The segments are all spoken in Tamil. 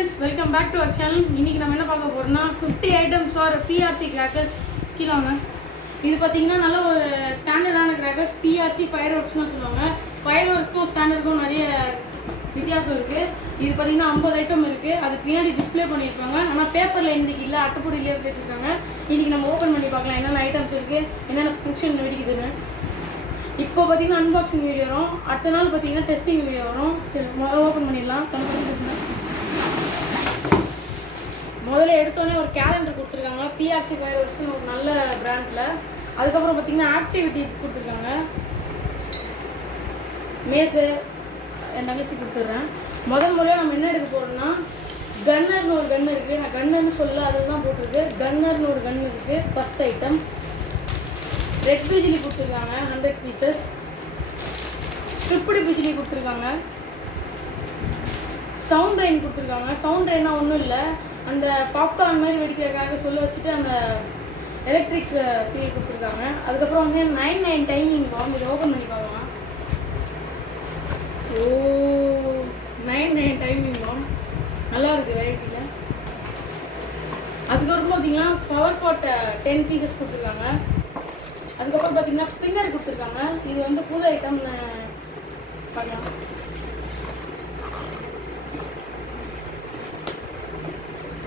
friends, welcome back to our channel. இன்னைக்கு நம்ம என்ன பார்க்க போறோம்னா 50 items or PRC crackers கீழங்க. இது பாத்தீங்கன்னா நல்ல ஒரு ஸ்டாண்டர்டான crackers PRC fireworks னு சொல்லுவாங்க. fireworks ஸ்டாண்டர்டுக்கும் நிறைய வித்தியாசம் இருக்கு. இது பாத்தீங்கன்னா 50 ஐட்டம் இருக்கு. அது பின்னாடி டிஸ்ப்ளே பண்ணிருக்காங்க. ஆனா பேப்பர்ல இன்னைக்கு இல்ல, அட்டைப்பொடியிலே வச்சிருக்காங்க. இன்னைக்கு நம்ம ஓபன் பண்ணி பார்க்கலாம் என்னென்ன ஐட்டம்ஸ் இருக்கு, என்னென்ன ஃபங்க்ஷன் வெடிக்குதுன்னு. இப்போ பார்த்தீங்கன்னா அன்பாக்சிங் வீடியோ வரும், அடுத்த நாள் பார்த்தீங்கன்னா டெஸ்டிங் வீடியோ வரும். சரி, முதல்ல ஓப்பன் பண்ணிடலாம். முதல்ல எடுத்தோடனே ஒரு கேலண்டர் கொடுத்துருக்காங்க, பிஆர்சி ஃபயர்வொர்க்ஸ்னு ஒரு நல்ல பிராண்டில். அதுக்கப்புறம் பார்த்தீங்கன்னா ஆக்டிவிட்டி கொடுத்துருக்காங்க, மேஸு என் தங்கச்சி கொடுத்துட்றேன். முறையாக நம்ம என்ன எடுக்க போகிறோம்னா கன்னர்னு ஒரு கன் இருக்குது. நான் கன்னுன்னு சொல்ல அதுதான் போட்டிருக்கு. கன்னர்னு ஒரு கன் இருக்குது, ஃபஸ்ட் ஐட்டம். ரெட் பிஜிலி கொடுத்துருக்காங்க 100 பீசஸ். ஸ்ட்ரிப்டு பிஜிலி கொடுத்துருக்காங்க. சவுண்ட் ரெயின் கொடுத்துருக்காங்க. சவுண்ட் ரெயினா ஒன்றும் இல்லை, அந்த பாப்கார்ன் மாதிரி வெடிக்கிறதுக்காக சொல்ல வச்சுட்டு அந்த எலக்ட்ரிக் ஃபீல் கொடுத்துருக்காங்க. அதுக்கப்புறம் வந்து 99 டைமிங் பாம். இதை ஓப்பன் பண்ணி பார்க்கலாம். ஓ, 99 டைமிங் பாம் நல்லா இருக்குது வெரைட்டியில். அதுக்கப்புறம் பார்த்தீங்கன்னா பவர் பாட் 10 பீசஸ் கொடுத்துருக்காங்க. அதுக்கப்புறம் பார்த்தீங்கன்னா ஸ்பின்னர் கொடுத்துருக்காங்க. இது வந்து புது ஐட்டம்னு பார்க்கலாம்.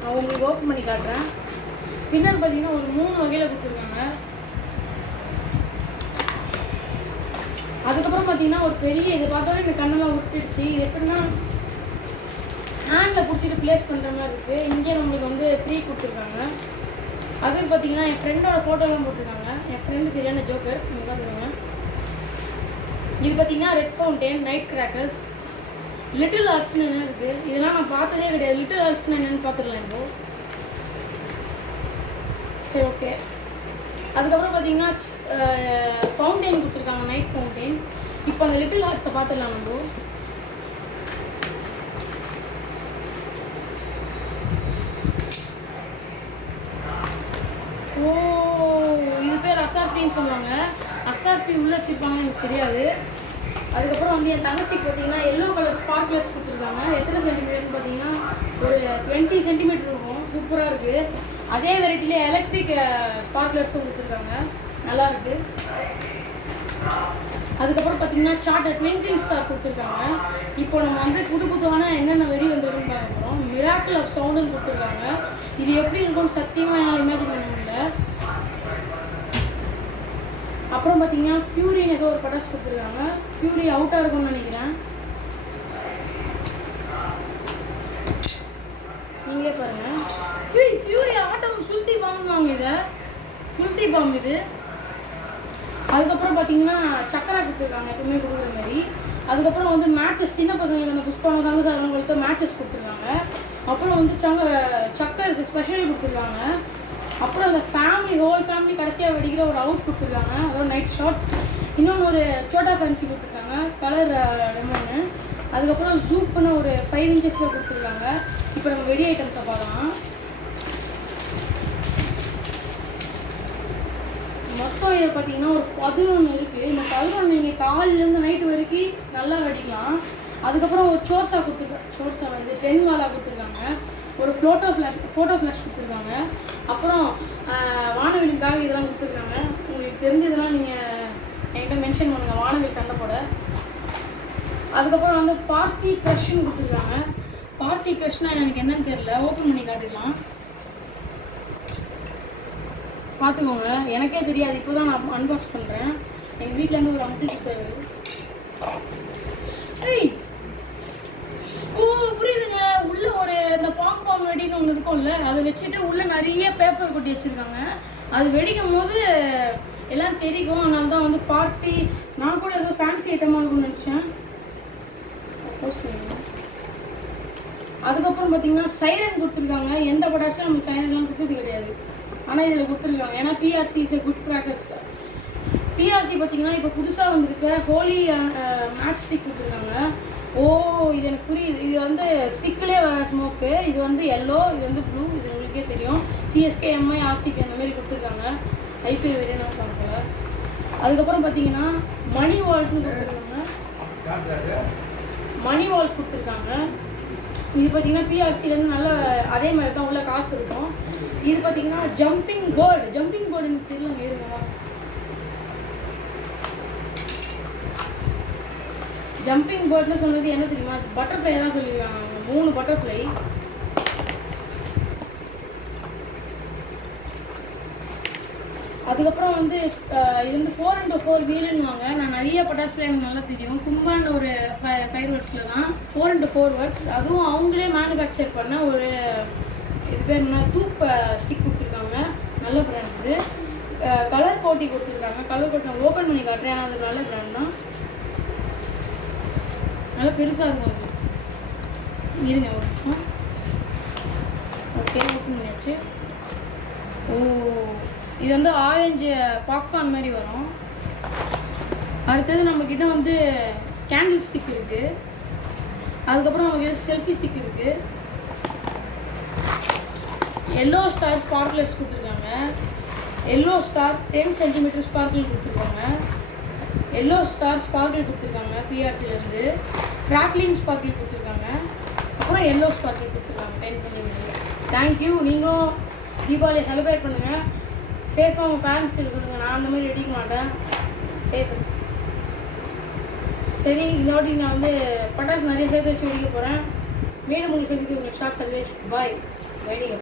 நான் உங்களுக்கு ஓப்பன் பண்ணி காட்டுறேன். ஸ்பின்னர் பார்த்தீங்கன்னா ஒரு 3 வகையில் கொடுத்துருக்காங்க. அதுக்கப்புறம் பார்த்தீங்கன்னா ஒரு பெரிய, இது பார்த்தோன்னே இந்த கண்ணெல்லாம் விட்டுடுச்சு. இது எப்படின்னா ஹேண்டில் பிடிச்சிட்டு ப்ளேஸ் பண்ணுற மாதிரி இருக்குது. இங்கே நம்மளுக்கு வந்து 3 கொடுத்துருக்காங்க. அது பார்த்தீங்கன்னா என் ஃப்ரெண்டோட ஃபோட்டோலாம் போட்டிருக்காங்க. என் ஃப்ரெண்டு சரியான ஜோக்கர், நீங்கள் பார்த்துக்கோங்க. இது பார்த்தீங்கன்னா red fountain, night crackers, little ஆர்ட்ஸ்னு என்ன இருக்குது. இதெல்லாம் நான் பார்த்ததே கிடையாது. லிட்டில் ஆர்ட்ஸ்னு என்னென்னு பார்த்துக்கலாம் இப்போ. சரி, ஓகே. அதுக்கப்புறம் பார்த்தீங்கன்னா ஃபவுண்டைன் கொடுத்துருக்காங்க, நைட் ஃபவுண்டைன். இப்போ அந்த லிட்டில் ஆர்ட்ஸை பார்த்துடலாம் நம்ம. ஓ, இது பேர் அசார்பின்னு சொல்லுவாங்க. அசார்பி உள்ளே வச்சுருப்பாங்கன்னு எனக்கு தெரியாது. அதுக்கப்புறம் வந்து என் தங்கச்சிக்கு பார்த்தீங்கன்னா எல்லோ கலர் ஸ்பார்க்லர்ஸ் கொடுத்துருக்காங்க. எத்தனை சென்டிமீட்டர்னு பார்த்தீங்கன்னா ஒரு 20 சென்டிமீட்டர் இருக்கும். சூப்பராக இருக்குது. அதே வெரைட்டிலே எலக்ட்ரிக் ஸ்பார்க்லர்ஸும் கொடுத்துருக்காங்க, நல்லா இருக்குது. அதுக்கப்புறம் பார்த்தீங்கன்னா சார்ட்டர் ட்விங்கிங் ஸ்டார் கொடுத்துருக்காங்க. இப்போ நம்ம வந்து புதுவான என்னென்ன வெறி வந்துருக்குன்னு பார்க்க போகிறோம். மிராக்கிள் ஆஃப் சவுண்டுன்னு கொடுத்துருக்காங்க. இது எப்படி இருக்கும்னு சத்தியமாக என்னால் இமேஜின் பண்ண முடியல. அப்புறம் பார்த்தீங்கன்னா ஃபியூரின்னு ஏதோ ஒரு பட்டாசு கொடுத்துருக்காங்க. ஃபியூரி அவுட்டாக இருக்கும்னு நினைக்கிறேன். நீங்களே பாருங்கள். ஃபியூரி ஆட்டம் சுல்தி பாம்புவாங்க, இதை சுல்தி பாம்பு இது. அதுக்கப்புறம் பார்த்தீங்கன்னா சக்கரா கொடுத்துருக்காங்க, எப்பவுமே கொடுக்குற மாதிரி. அதுக்கப்புறம் வந்து மேட்சஸ், சின்ன பசங்களுக்கு அந்த புஷ்பாங்க சங்கசாரங்களுக்கு மேட்சஸ் கொடுத்துருக்காங்க. அப்புறம் வந்து சக்கர் ஸ்பெஷல் கொடுத்துருக்காங்க. அப்புறம் அந்த ஃபேமிலி, ஹோல் ஃபேமிலி கடைசியாக வெடிக்கிற ஒரு அவுட் கொடுத்துருக்காங்க, அதாவது நைட் ஷாட். இன்னொன்று ஒரு சோட்டா ஃபேன்சி கொடுத்துருக்காங்க, கலர் லெமன்னு. அதுக்கப்புறம் ஜூப்புன்னு ஒரு 5 இன்ச்சஸில் கொடுத்துருக்காங்க. இப்போ நம்ம வெடி ஐட்டம்ஸை பார்க்கலாம். மொத்தம் இதை பார்த்தீங்கன்னா ஒரு 11 இருக்குது. இந்த 11 நீங்கள் காலையிலேருந்து நைட்டு வரைக்கும் நல்லா வெடிக்கலாம். அதுக்கப்புறம் ஒரு சோர்ஸா கொடுத்துருக்காங்க. சோர்ஸா இது 10 வாலா கொடுத்துருக்காங்க. ஒரு ஃபோட்டோ ஃப்ளாஷ் கொடுத்துருக்காங்க. அப்புறம் வானவிலுக்காக இதெல்லாம் கொடுத்துருக்காங்க. உங்களுக்கு தெரிஞ்சதெல்லாம் நீங்கள் என்கிட்ட மென்ஷன் பண்ணுங்கள், வானவில் சண்டை போட. அதுக்கப்புறம் வந்து பார்ட்டி க்ரஷ்ன்னு கொடுத்துருக்காங்க. பார்ட்டி க்ரஷ்னால் எனக்கு என்னன்னு தெரியல, ஓப்பன் பண்ணி காட்டிடலாம். பார்த்துக்கோங்க, எனக்கே தெரியாது, இப்போ தான் நான் அன்பாக்ஸ் பண்ணுறேன். எங்கள் வீட்டிலேருந்து ஒரு அங்கிள் தேவை. ஓ, புரியுதுங்க. உள்ளே ஒரு இந்த பாங் வெடின்னு ஒன்று இருக்கும்ல, அதை வச்சுட்டு உள்ளே நிறைய பேப்பர் கொட்டி வச்சுருக்காங்க. அது வெடிக்கும் போது எல்லாம் தெரியும். அதனால தான் வந்து பார்ட்டி, நான் கூட ஏதோ ஃபேன்சி ஐட்டமாக இருக்கும்னு நினச்சேன். அதுக்கப்புறம் பார்த்தீங்கன்னா சைரன் கொடுத்துருக்காங்க. எந்த பட்டாசும் நம்ம சைரன்லாம் கொடுத்தது கிடையாது, ஆனால் இதில் கொடுத்துருக்காங்க. ஏன்னா PRC is a good practice. PRC பார்த்தீங்கன்னா இப்போ புதுசாக வந்திருக்க ஹோலி மேட்ச் ஸ்டிக் கொடுத்துருக்காங்க. ஓ, இது எனக்கு புரியுது. இது வந்து ஸ்டிக்கிலே வர ஸ்மோக்கு. இது வந்து எல்லோ, இது வந்து ப்ளூ. இது உங்களுக்கே தெரியும். சிஎஸ்கே, எம்ஐ, ஆர்சிபி அந்த மாதிரி கொடுத்துருக்காங்க. ஐபிஎல் வேணும் போல. அதுக்கப்புறம் பார்த்தீங்கன்னா மணி வால்ட்னு கொடுத்துருக்காங்க. மணி வால்ட் கொடுத்துருக்காங்க. இது பார்த்தீங்கன்னா பிஆர்சிலேருந்து நல்ல அதே மாதிரி தான் உள்ள காசு இருக்கும். இது பார்த்தீங்கன்னா ஜம்பிங் போர்டு எனக்கு தெரியல இருங்க. ஜம்பிங் போர்டுன்னு சொன்னது என்ன தெரியுமா? பட்டர்ஃப்ளை தான் சொல்லியிருக்காங்க. 3 பட்டர்ஃப்ளை. அதுக்கப்புறம் வந்து இது வந்து 4x4 வீலுன்னுவாங்க. நான் நிறைய பட்டாசுல எனக்கு நல்லா தெரியும். கும்பான் ஒரு ஃபயர் ஒர்க்ஸில் தான் 4x4 ஒர்க்ஸ். அதுவும் அவங்களே மேனுஃபேக்சர் பண்ண ஒரு இது பேர் என்ன டூப் ஸ்டிக் கொடுத்துருக்காங்க. நல்ல பிராண்ட் இது. கலர் கோட்டி கொடுத்துருக்காங்க. கலர் கோட்டி நான் ஓப்பன் பண்ணி காட்டுறேன். ஏன்னா அது நல்ல பிராண்ட் தான். நல்லா பெருசாக இருக்கும் அது. இருங்க ஒரு நிமிஷம். ஓகே ஓப்பன் பண்ணியாச்சு. ஓ இது வந்து ஆரஞ்சு பாப்கார்ன் மாதிரி வரும். அடுத்தது நம்மக்கிட்ட வந்து கேண்டில் ஸ்டிக் இருக்குது. அதுக்கப்புறம் நம்மக்கிட்ட செல்ஃபி ஸ்டிக் இருக்குது. எல்லோ ஸ்டார் ஸ்பார்க்லர்ஸ் கொடுத்துருக்காங்க. எல்லோ ஸ்டார் 10 சென்டிமீட்டர் ஸ்பார்க்கிள் கொடுத்துருக்காங்க. எல்லோ ஸ்டார் ஸ்பார்க்கிள் கொடுத்துருக்காங்க பிஆர்சிலேருந்து. கிராக்லிங் ஸ்பார்க்கிள் கொடுத்துருக்காங்க. அப்புறம் எல்லோ ஸ்பார்க்கிள் கொடுத்துருக்காங்க 10 சென்டிமீட்டர். தேங்க்யூ. நீங்களும் தீபாவளியை செலிப்ரேட் பண்ணுங்கள். சேஃபாக உங்கள் பேரண்ட்ஸ்க்கு சொல்லுங்கள். நான் அந்த மாதிரி வெடிக்க மாட்டேன். சரி, இந்த வாட்டி நான் வந்து பட்டாசு நிறைய சேர்த்து வச்சு வெடிக்க போகிறேன். மேலும் உங்களுக்கு சந்திக்க உங்கள் ஷார்ட் சர்வேஷ் பாய். வெடிங்க.